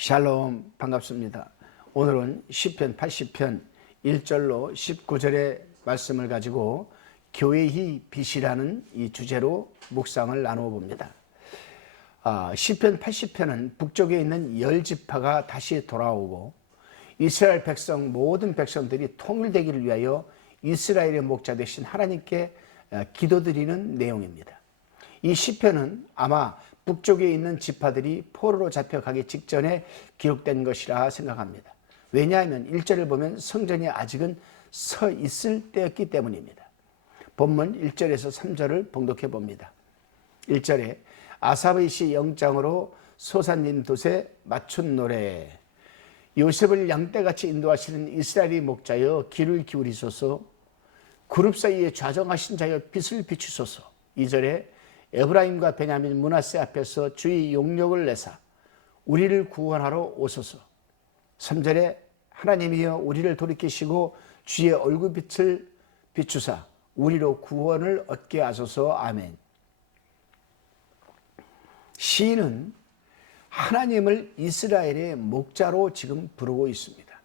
샬롬, 반갑습니다. 오늘은 시편 80편 1절로 19절의 말씀을 가지고 교회의 빛이라는 이 주제로 묵상을 나누어 봅니다. 시편 80편은 북쪽에 있는 10지파가 다시 돌아오고 이스라엘 백성, 모든 백성들이 통일되기를 위하여 이스라엘의 목자 되신 하나님께 기도드리는 내용입니다. 이 시편은 아마 북쪽에 있는 지파들이 포로로 잡혀가기 직전에 기록된 것이라 생각합니다. 왜냐하면 1절을 보면 성전이 아직은 서 있을 때였기 때문입니다. 본문 1절에서 3절을 봉독해 봅니다. 1절에 아사브의 시 영장으로 솟아닌 돛에 맞춘 노래. 요셉을 양떼같이 인도하시는 이스라엘의 목자여 귀를 기울이소서. 그룹 사이에 좌정하신 자여 빛을 비추소서. 2절에 에브라임과 베냐민 므낫세 앞에서 주의 용력을 내사 우리를 구원하러 오소서. 3절에 하나님이여 우리를 돌이키시고 주의 얼굴빛을 비추사 우리로 구원을 얻게 하소서. 아멘. 시인은 하나님을 이스라엘의 목자로 지금 부르고 있습니다.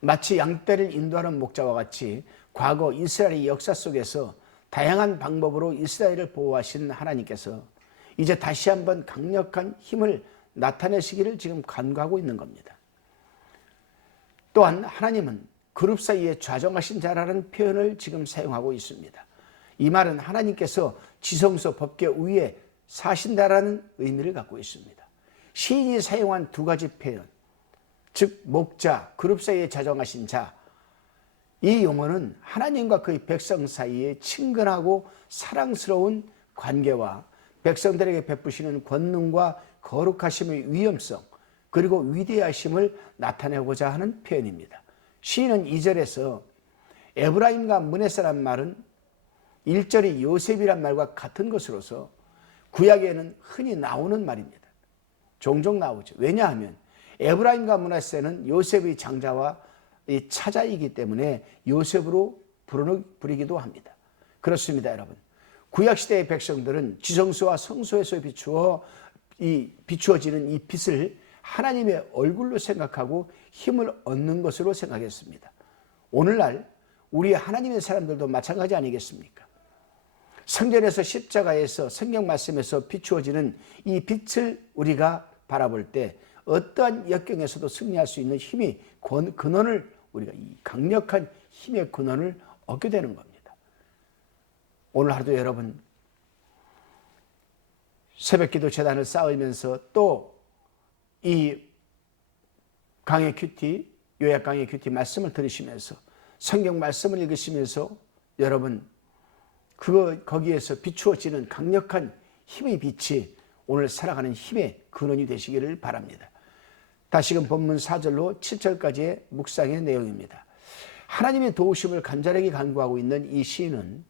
마치 양떼를 인도하는 목자와 같이 과거 이스라엘의 역사 속에서 다양한 방법으로 이스라엘을 보호하신 하나님께서 이제 다시 한번 강력한 힘을 나타내시기를 지금 간구하고 있는 겁니다. 또한 하나님은 그룹 사이에 좌정하신 자라는 표현을 지금 사용하고 있습니다. 이 말은 하나님께서 지성소 법궤 위에 사신다라는 의미를 갖고 있습니다. 시인이 사용한 두 가지 표현, 즉 목자, 그룹 사이에 좌정하신 자, 이 용어는 하나님과 그의 백성 사이에 친근하고 사랑스러운 관계와 백성들에게 베푸시는 권능과 거룩하심의 위엄성 그리고 위대하심을 나타내고자 하는 표현입니다. 시인은 2절에서 에브라임과 므낫세란 말은 1절이 요셉이란 말과 같은 것으로서 구약에는 흔히 나오는 말입니다. 종종 나오죠. 왜냐하면 에브라임과 므낫세는 요셉의 장자와 차자이기 때문에 요셉으로 부르기도 합니다. 그렇습니다, 여러분. 구약시대의 백성들은 지성소와 성소에서 비추어지는 이 빛을 하나님의 얼굴로 생각하고 힘을 얻는 것으로 생각했습니다. 오늘날 우리 하나님의 사람들도 마찬가지 아니겠습니까? 성전에서 십자가에서 성경 말씀에서 비추어지는 이 빛을 우리가 바라볼 때 어떠한 역경에서도 승리할 수 있는 힘이 근원을 우리가 이 강력한 힘의 근원을 얻게 되는 겁니다. 오늘 하루도 여러분 새벽기도 제단을 쌓으면서 또 이 강의 큐티, 요약 강의 큐티 말씀을 들으시면서 성경 말씀을 읽으시면서 여러분 거기에서 비추어지는 강력한 힘의 빛이 오늘 살아가는 힘의 근원이 되시기를 바랍니다. 다시금 본문 4절로 7절까지의 묵상의 내용입니다. 하나님의 도우심을 간절하게 간구하고 있는 이 시인은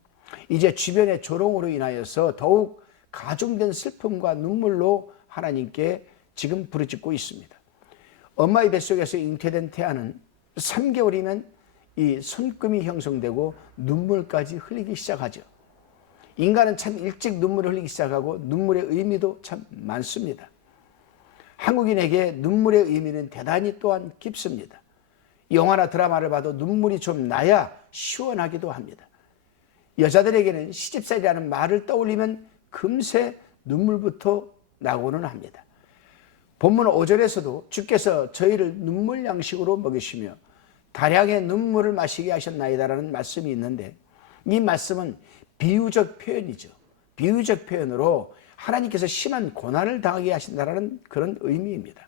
이제 주변의 조롱으로 인하여서 더욱 가중된 슬픔과 눈물로 하나님께 지금 부르짖고 있습니다. 엄마의 뱃속에서 잉태된 태아는 3개월이면 이 손금이 형성되고 눈물까지 흘리기 시작하죠. 인간은 참 일찍 눈물을 흘리기 시작하고 눈물의 의미도 참 많습니다. 한국인에게 눈물의 의미는 대단히 또한 깊습니다. 영화나 드라마를 봐도 눈물이 좀 나야 시원하기도 합니다. 여자들에게는 시집살이라는 말을 떠올리면 금세 눈물부터 나고는 합니다. 본문 5절에서도 주께서 저희를 눈물 양식으로 먹이시며 다량의 눈물을 마시게 하셨나이다라는 말씀이 있는데 이 말씀은 비유적 표현이죠. 비유적 표현으로 하나님께서 심한 고난을 당하게 하신다는 그런 의미입니다.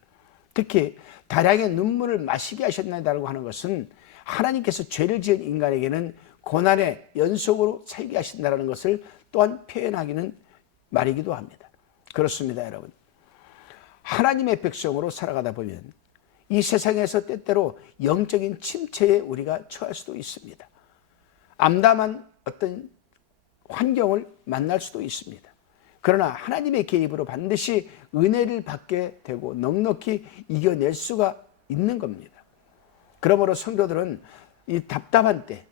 특히 다량의 눈물을 마시게 하셨나이다라고 하는 것은 하나님께서 죄를 지은 인간에게는 고난의 연속으로 살게 하신다는 것을 또한 표현하기는 말이기도 합니다. 그렇습니다, 여러분. 하나님의 백성으로 살아가다 보면 이 세상에서 때때로 영적인 침체에 우리가 처할 수도 있습니다. 암담한 어떤 환경을 만날 수도 있습니다. 그러나 하나님의 개입으로 반드시 은혜를 받게 되고 넉넉히 이겨낼 수가 있는 겁니다. 그러므로 성도들은 이 답답한 때,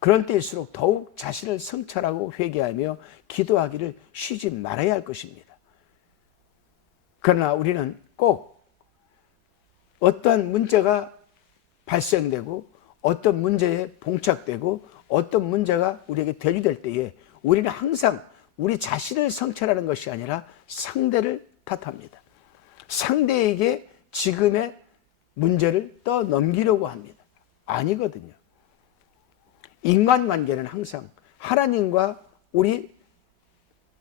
그런 때일수록 더욱 자신을 성찰하고 회개하며 기도하기를 쉬지 말아야 할 것입니다. 그러나 우리는 꼭 어떠한 문제가 발생되고 어떤 문제에 봉착되고 어떤 문제가 우리에게 대두될 때에 우리는 항상 우리 자신을 성찰하는 것이 아니라 상대를 탓합니다. 상대에게 지금의 문제를 떠넘기려고 합니다. 아니거든요. 인간관계는 항상 하나님과 우리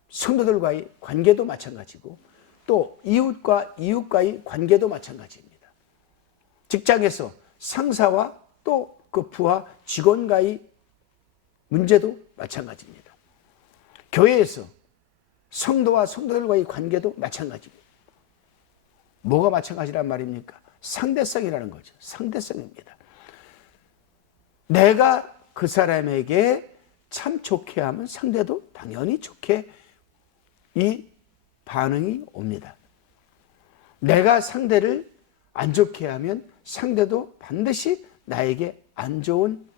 성도들과의 관계도 마찬가지고 또 이웃과의 관계도 마찬가지입니다. 직장에서 상사와 또 그 부하 직원과의 문제도 마찬가지입니다. 교회에서 성도와 성도들과의 관계도 마찬가지입니다. 뭐가 마찬가지란 말입니까? 상대성이라는 거죠. 상대성입니다. 내가 그 사람에게 참 좋게 하면 상대도 당연히 좋게 이 반응이 옵니다. 내가 상대를 안 좋게 하면 상대도 반드시 나에게 안 좋은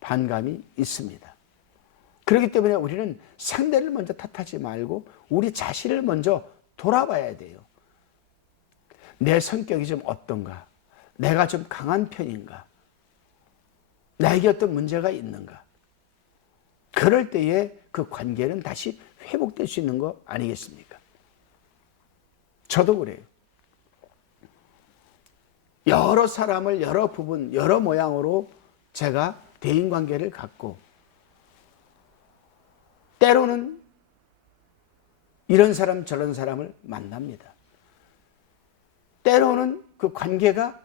반감이 있습니다. 그렇기 때문에 우리는 상대를 먼저 탓하지 말고 우리 자신을 먼저 돌아봐야 돼요. 내 성격이 좀 어떤가? 내가 좀 강한 편인가? 나에게 어떤 문제가 있는가? 그럴 때에 그 관계는 다시 회복될 수 있는 거 아니겠습니까? 저도 그래요. 여러 사람을 여러 부분, 여러 모양으로 제가 대인관계를 갖고 때로는 이런 사람 저런 사람을 만납니다. 때로는 그 관계가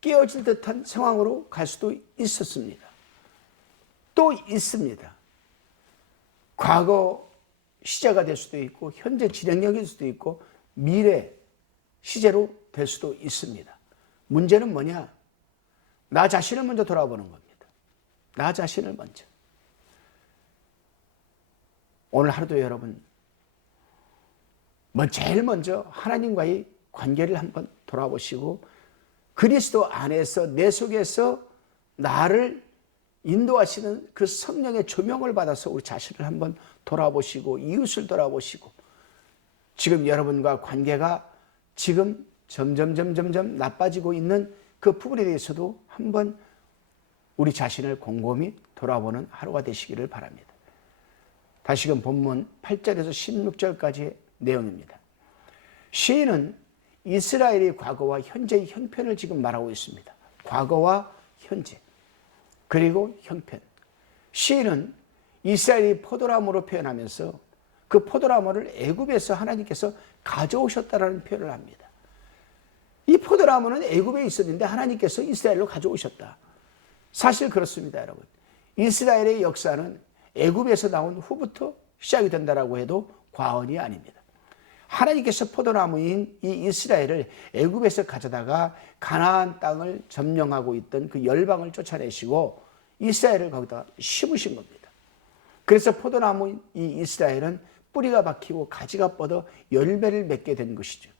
깨어질 듯한 상황으로 갈 수도 있었습니다. 또 있습니다. 과거 시제가 될 수도 있고 현재 진행형일 수도 있고 미래 시제로 될 수도 있습니다. 문제는 뭐냐? 나 자신을 먼저 돌아보는 겁니다. 나 자신을 먼저. 오늘 하루도 여러분 제일 먼저 하나님과의 관계를 한번 돌아보시고 그리스도 안에서 내 속에서 나를 인도하시는 그 성령의 조명을 받아서 우리 자신을 한번 돌아보시고 이웃을 돌아보시고 지금 여러분과 관계가 지금 점점 나빠지고 있는 그 부분에 대해서도 한번 우리 자신을 곰곰이 돌아보는 하루가 되시기를 바랍니다. 다시금 본문 8절에서 16절까지의 내용입니다. 시인은 이스라엘의 과거와 현재의 형편을 지금 말하고 있습니다. 과거와 현재 그리고 형편. 시인은 이스라엘이 포도나무로 표현하면서 그 포도나무를 애굽에서 하나님께서 가져오셨다라는 표현을 합니다. 이 포도나무는 애굽에 있었는데 하나님께서 이스라엘로 가져오셨다. 사실 그렇습니다, 여러분. 이스라엘의 역사는 애굽에서 나온 후부터 시작이 된다라고 해도 과언이 아닙니다. 하나님께서 포도나무인 이 이스라엘을 애굽에서 가져다가 가나안 땅을 점령하고 있던 그 열방을 쫓아내시고 이스라엘을 거기다 심으신 겁니다. 그래서 포도나무인 이 이스라엘은 뿌리가 박히고 가지가 뻗어 열매를 맺게 된 것이죠.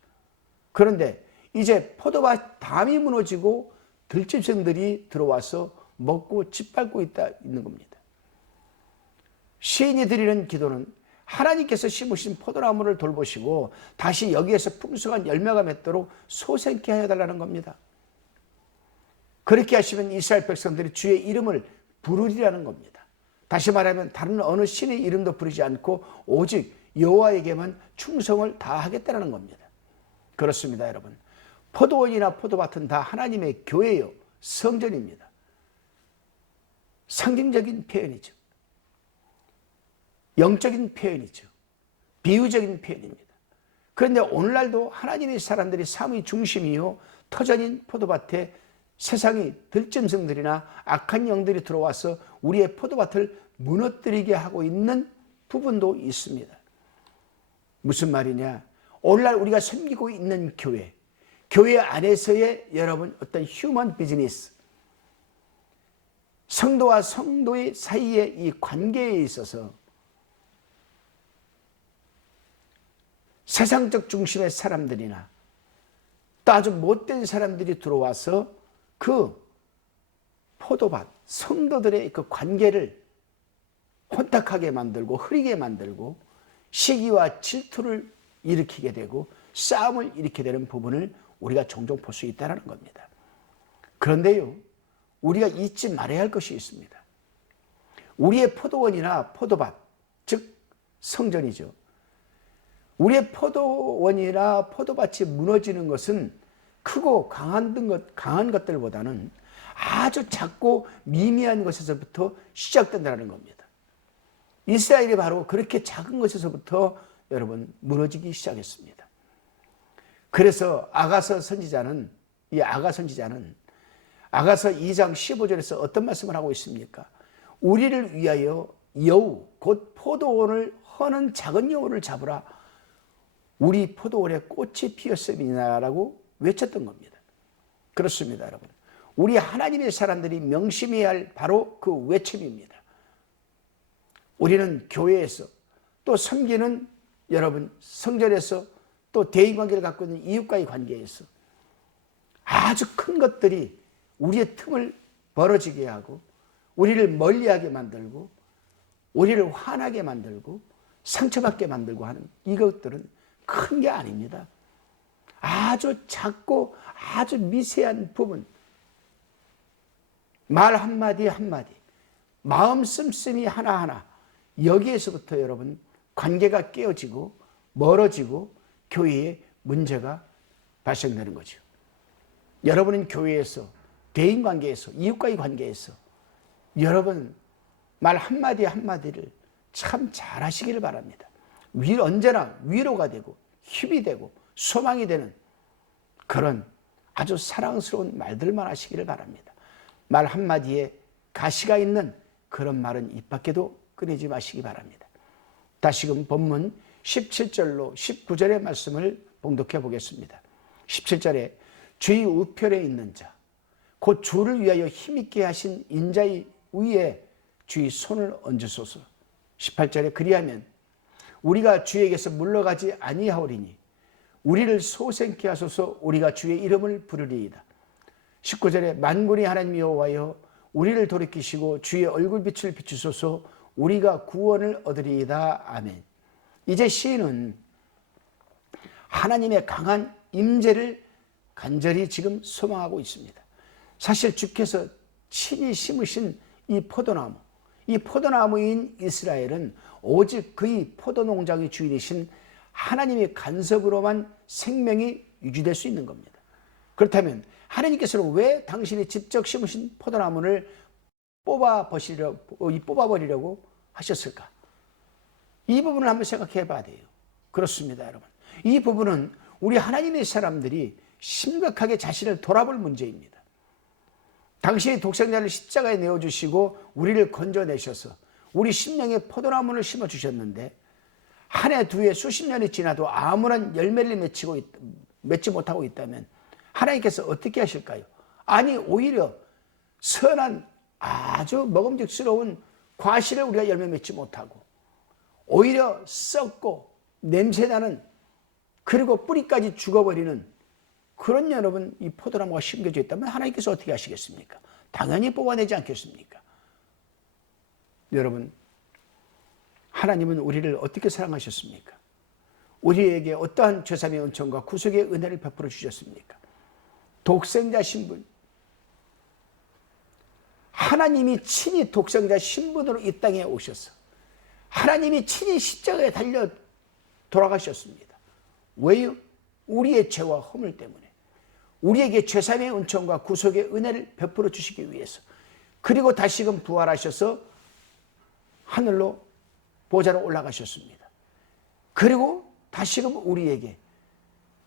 그런데 이제 포도밭 담이 무너지고 들짐승들이 들어와서 먹고 짓밟고 있는 겁니다. 시인이 드리는 기도는 하나님께서 심으신 포도나무를 돌보시고 다시 여기에서 풍성한 열매가 맺도록 소생케 하여 달라는 겁니다. 그렇게 하시면 이스라엘 백성들이 주의 이름을 부르리라는 겁니다. 다시 말하면 다른 어느 신의 이름도 부르지 않고 오직 여호와에게만 충성을 다하겠다는 겁니다. 그렇습니다, 여러분. 포도원이나 포도밭은 다 하나님의 교회요, 성전입니다. 상징적인 표현이죠. 영적인 표현이죠. 비유적인 표현입니다. 그런데 오늘날도 하나님의 사람들이 삶의 중심이요 터전인 포도밭에 세상의 들짐승들이나 악한 영들이 들어와서 우리의 포도밭을 무너뜨리게 하고 있는 부분도 있습니다. 무슨 말이냐? 오늘날 우리가 섬기고 있는 교회 안에서의 여러분 어떤 휴먼 비즈니스, 성도와 성도의 사이의 이 관계에 있어서 세상적 중심의 사람들이나 또 아주 못된 사람들이 들어와서 그 포도밭, 성도들의 그 관계를 혼탁하게 만들고 흐리게 만들고 시기와 질투를 일으키게 되고 싸움을 일으키게 되는 부분을 우리가 종종 볼 수 있다는 겁니다. 그런데요, 우리가 잊지 말아야 할 것이 있습니다. 우리의 포도원이나 포도밭, 즉 성전이죠. 우리의 포도원이나 포도밭이 무너지는 것은 크고 강한 것들보다는 아주 작고 미미한 것에서부터 시작된다는 겁니다. 이스라엘이 바로 그렇게 작은 것에서부터 여러분 무너지기 시작했습니다. 그래서 아가서 선지자는 아가서 2장 15절에서 어떤 말씀을 하고 있습니까? 우리를 위하여 여우 곧 포도원을 허는 작은 여우를 잡으라. 우리 포도원에 꽃이 피었음이나라고 외쳤던 겁니다. 그렇습니다, 여러분. 우리 하나님의 사람들이 명심해야 할 바로 그 외침입니다. 우리는 교회에서 또 섬기는 여러분 성전에서 또 대인관계를 갖고 있는 이웃과의 관계에서 아주 큰 것들이 우리의 틈을 벌어지게 하고 우리를 멀리하게 만들고 우리를 화나게 만들고 상처받게 만들고 하는 이것들은 큰 게 아닙니다. 아주 작고 아주 미세한 부분, 말 한마디 한마디, 마음 씀씀이 하나하나, 여기에서부터 여러분 관계가 깨어지고 멀어지고 교회에 문제가 발생되는 거죠. 여러분은 교회에서, 대인관계에서, 이웃과의 관계에서 여러분 말 한마디 한마디를 참 잘하시기를 바랍니다. 언제나 위로가 되고 힘이 되고 소망이 되는 그런 아주 사랑스러운 말들만 하시기를 바랍니다. 말 한마디에 가시가 있는 그런 말은 입 밖에도 꺼내지 마시기 바랍니다. 다시금 본문 17절로 19절의 말씀을 봉독해 보겠습니다. 17절에 주의 우편에 있는 자, 곧 주를 위하여 힘있게 하신 인자의 위에 주의 손을 얹으소서. 18절에 그리하면 우리가 주에게서 물러가지 아니하오리니 우리를 소생케 하소서. 우리가 주의 이름을 부르리이다. 19절에 만군의 하나님 여호와여 우리를 돌이키시고 주의 얼굴빛을 비추소서. 우리가 구원을 얻으리이다. 아멘. 이제 시인은 하나님의 강한 임재를 간절히 지금 소망하고 있습니다. 사실 주께서 친히 심으신 이 포도나무, 이 포도나무인 이스라엘은 오직 그의 포도농장의 주인이신 하나님의 간섭으로만 생명이 유지될 수 있는 겁니다. 그렇다면 하나님께서는 왜 당신이 직접 심으신 포도나무를 뽑아버리려고 하셨을까? 이 부분을 한번 생각해 봐야 돼요. 그렇습니다, 여러분. 이 부분은 우리 하나님의 사람들이 심각하게 자신을 돌아볼 문제입니다. 당신의 독생자를 십자가에 내어주시고 우리를 건져내셔서 우리 심령에 포도나무를 심어주셨는데 한 해, 두 해, 수십 년이 지나도 아무런 열매를 맺지 못하고 있다면 하나님께서 어떻게 하실까요? 아니, 오히려 선한 아주 먹음직스러운 과실을 우리가 열매 맺지 못하고 오히려 썩고 냄새나는, 그리고 뿌리까지 죽어버리는 그런 여러분 이 포도나무가 심겨져 있다면 하나님께서 어떻게 하시겠습니까? 당연히 뽑아내지 않겠습니까? 여러분, 하나님은 우리를 어떻게 사랑하셨습니까? 우리에게 어떠한 죄사함의 은총과 구속의 은혜를 베풀어 주셨습니까? 독생자 신분, 하나님이 친히 독생자 신분으로 이 땅에 오셔서 하나님이 친히 십자가에 달려 돌아가셨습니다. 왜요? 우리의 죄와 허물 때문에, 우리에게 죄사함의 은총과 구속의 은혜를 베풀어 주시기 위해서, 그리고 다시금 부활하셔서 하늘로 보좌로 올라가셨습니다. 그리고 다시금 우리에게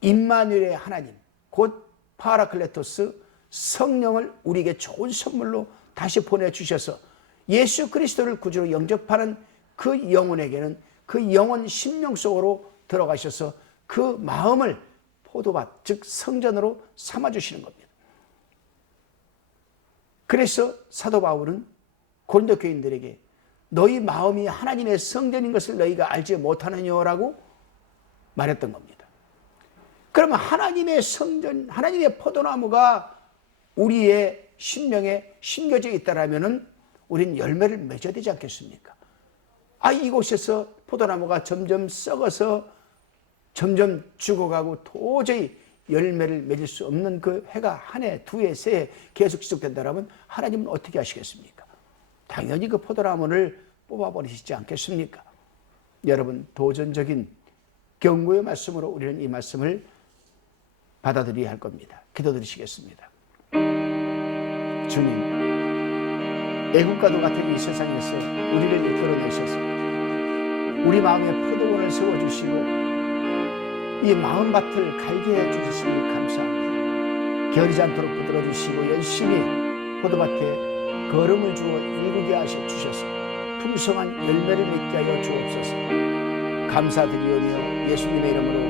임마누엘의 하나님, 곧 파라클레토스 성령을 우리에게 좋은 선물로 다시 보내주셔서 예수 그리스도를 구주로 영접하는 그 영혼에게는 그 영혼 심령 속으로 들어가셔서 그 마음을 포도밭, 즉 성전으로 삼아주시는 겁니다. 그래서 사도 바울은 고린도 교인들에게 너희 마음이 하나님의 성전인 것을 너희가 알지 못하느냐라고 말했던 겁니다. 그러면 하나님의 성전, 하나님의 포도나무가 우리의 심령에 심겨져 있다라면은 우리는 열매를 맺어야 되지 않겠습니까? 이곳에서 포도나무가 점점 썩어서 점점 죽어가고 도저히 열매를 맺을 수 없는 그 해가 한 해, 두 해, 세 해 계속 지속된다면 하나님은 어떻게 하시겠습니까? 당연히 그 포도나무를 뽑아버리시지 않겠습니까? 여러분, 도전적인 경고의 말씀으로 우리는 이 말씀을 받아들여야 할 겁니다. 기도드리시겠습니다. 주님, 애국과도 같은 이 세상에서 우리를 이끌어내셔서 우리 마음에 포도원을 세워주시고 이 마음밭을 갈게 해주시니 감사합니다. 게으르지 않도록 붙들어주시고 열심히 포도밭에 걸음을 주어 일구게 하셔 주셔서 풍성한 열매를 맺게 하여 주옵소서. 감사드리오며 예수님의 이름으로